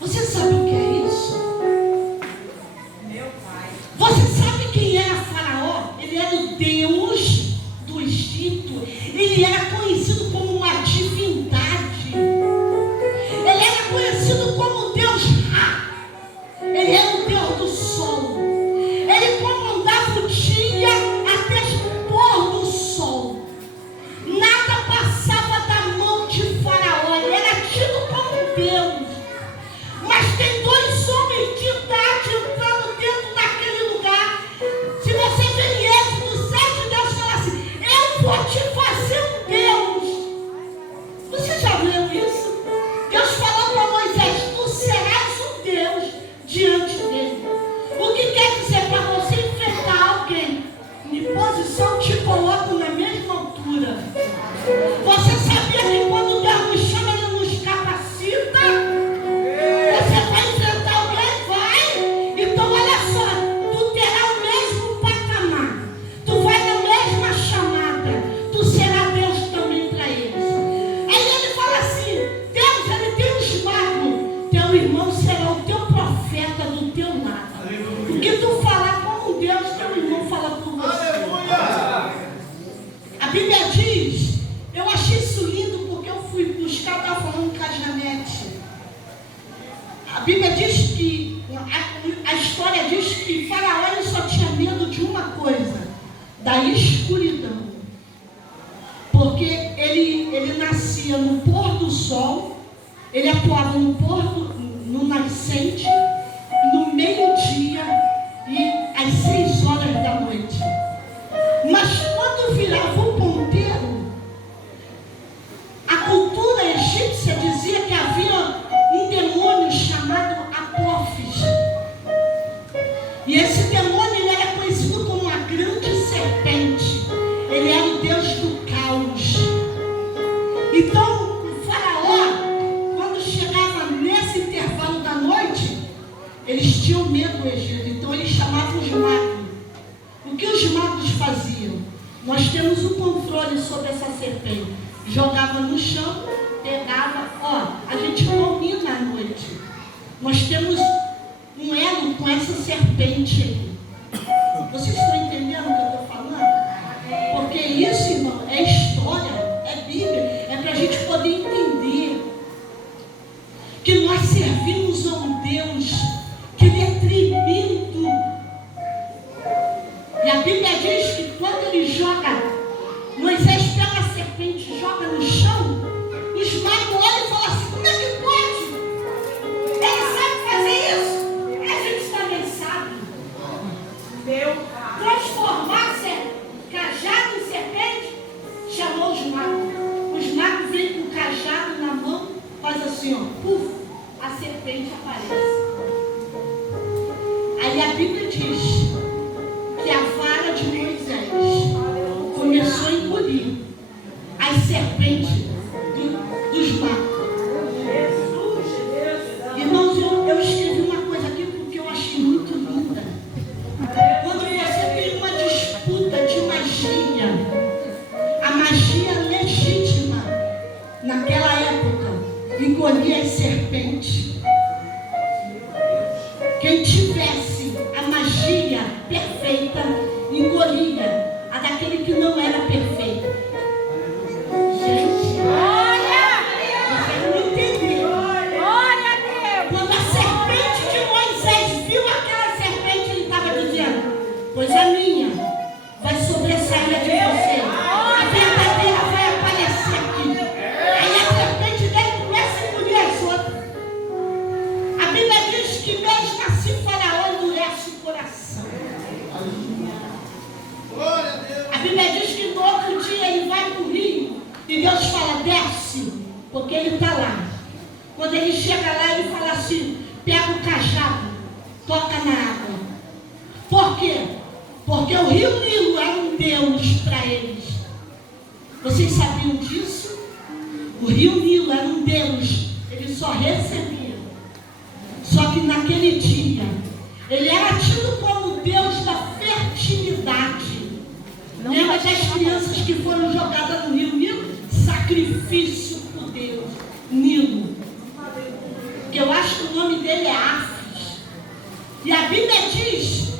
Você sabe o que é isso? Você sabe quem era Faraó? Ele era o Deus do Egito. Ele era conhecido como uma divindade. Ele era conhecido como Deus Ra. Ele era o Deus do sol. Ele comandava o dia até o pôr do sol. Nada passava da mão de Faraó. Ele era tido como Deus. Mas tem dois homens de idade entrando dentro daquele lugar. Se você ver em Êxodo 7, Deus fala assim: eu vou te fazer um Deus. Você já viu isso? Deus falou para Moisés: tu serás um Deus diante dele. O que quer dizer? Para você enfrentar alguém em posição, te coloco na mesma altura. Você sabia que quando Deus nos chama, Ele nos capacita? Você vai enfrentar alguém? Vai! Então olha só, tu terá o mesmo patamar, tu vai na mesma chamada, tu será Deus também para eles. Aí ele fala assim: Deus, ele tem uns magos, teu irmão será o teu profeta do teu lado. O que tu falar com Deus, teu irmão fala com você. A Bíblia diz, eu achei isso lindo porque eu fui buscar, estava falando com a Janete. A Bíblia diz que, a história diz que Faraó ele só tinha medo de uma coisa: da escuridão. Porque ele nascia no pôr do sol, ele atuava no nascente, no meio-dia e às 6 horas da noite. Mas quando virava o ponteiro, a cultura egípcia dizia que havia um demônio chamado Apófis. E esse demônio ele era conhecido como uma grande serpente. Ele era o Deus do caos. Então, o Faraó, quando chegava nesse intervalo da noite, eles tinham medo do Egito. Então, eles chamavam os magos. O que os magos faziam? Nós temos o controle sobre essa serpente. Jogava no chão, pegava, a gente domina à noite. Nós temos um elo com essa serpente aí. Vocês estão entendendo o que eu estou falando? Porque isso, irmão, é história, é Bíblia, é para a gente poder entender que nós servimos a um Deus que Ele é tremendo. E a Bíblia diz que quando ele joga, Moisés pega a serpente e joga no chão, os magos olham e falam assim: como é que pode? Ele sabe fazer isso? A gente também sabe. Transformar cajado em serpente, chamou os magos. Os magos vêm com o cajado na mão, faz assim, puf, a serpente aparece. Aí a Bíblia diz que a vara de Moisés começou a engolir as serpentes dos magos. Irmãos, eu escrevi uma coisa aqui porque eu achei muito linda. Quando você tem uma disputa de magia, a magia legítima naquela época engolia as serpentes. Quem tivesse a magia perfeita engolia a daquele que não era perfeito. Gente, vocês não entenderam. Quando a serpente de Moisés viu aquela serpente, ele estava dizendo: pois a minha vai sobressair a de você. A verdadeira vai aparecer aqui. Aí a serpente dele começa a engolir as outras. A Bíblia diz que mesmo assim Faraó endurece o coração. A Bíblia diz que no outro dia ele vai para o rio e Deus fala: desce, porque ele está lá. Quando ele chega lá, ele fala assim: pega o cajado, toca na água. Por quê? Porque o rio Nilo era um Deus para eles. Vocês sabiam disso? O rio Nilo era um Deus, ele só recebia. Só que naquele dia, ele era tido como Deus da fertilidade. Lembra das crianças que foram jogadas no rio Nilo? Sacrifício por Deus, Nilo. Eu acho que o nome dele é Afis. E a Bíblia diz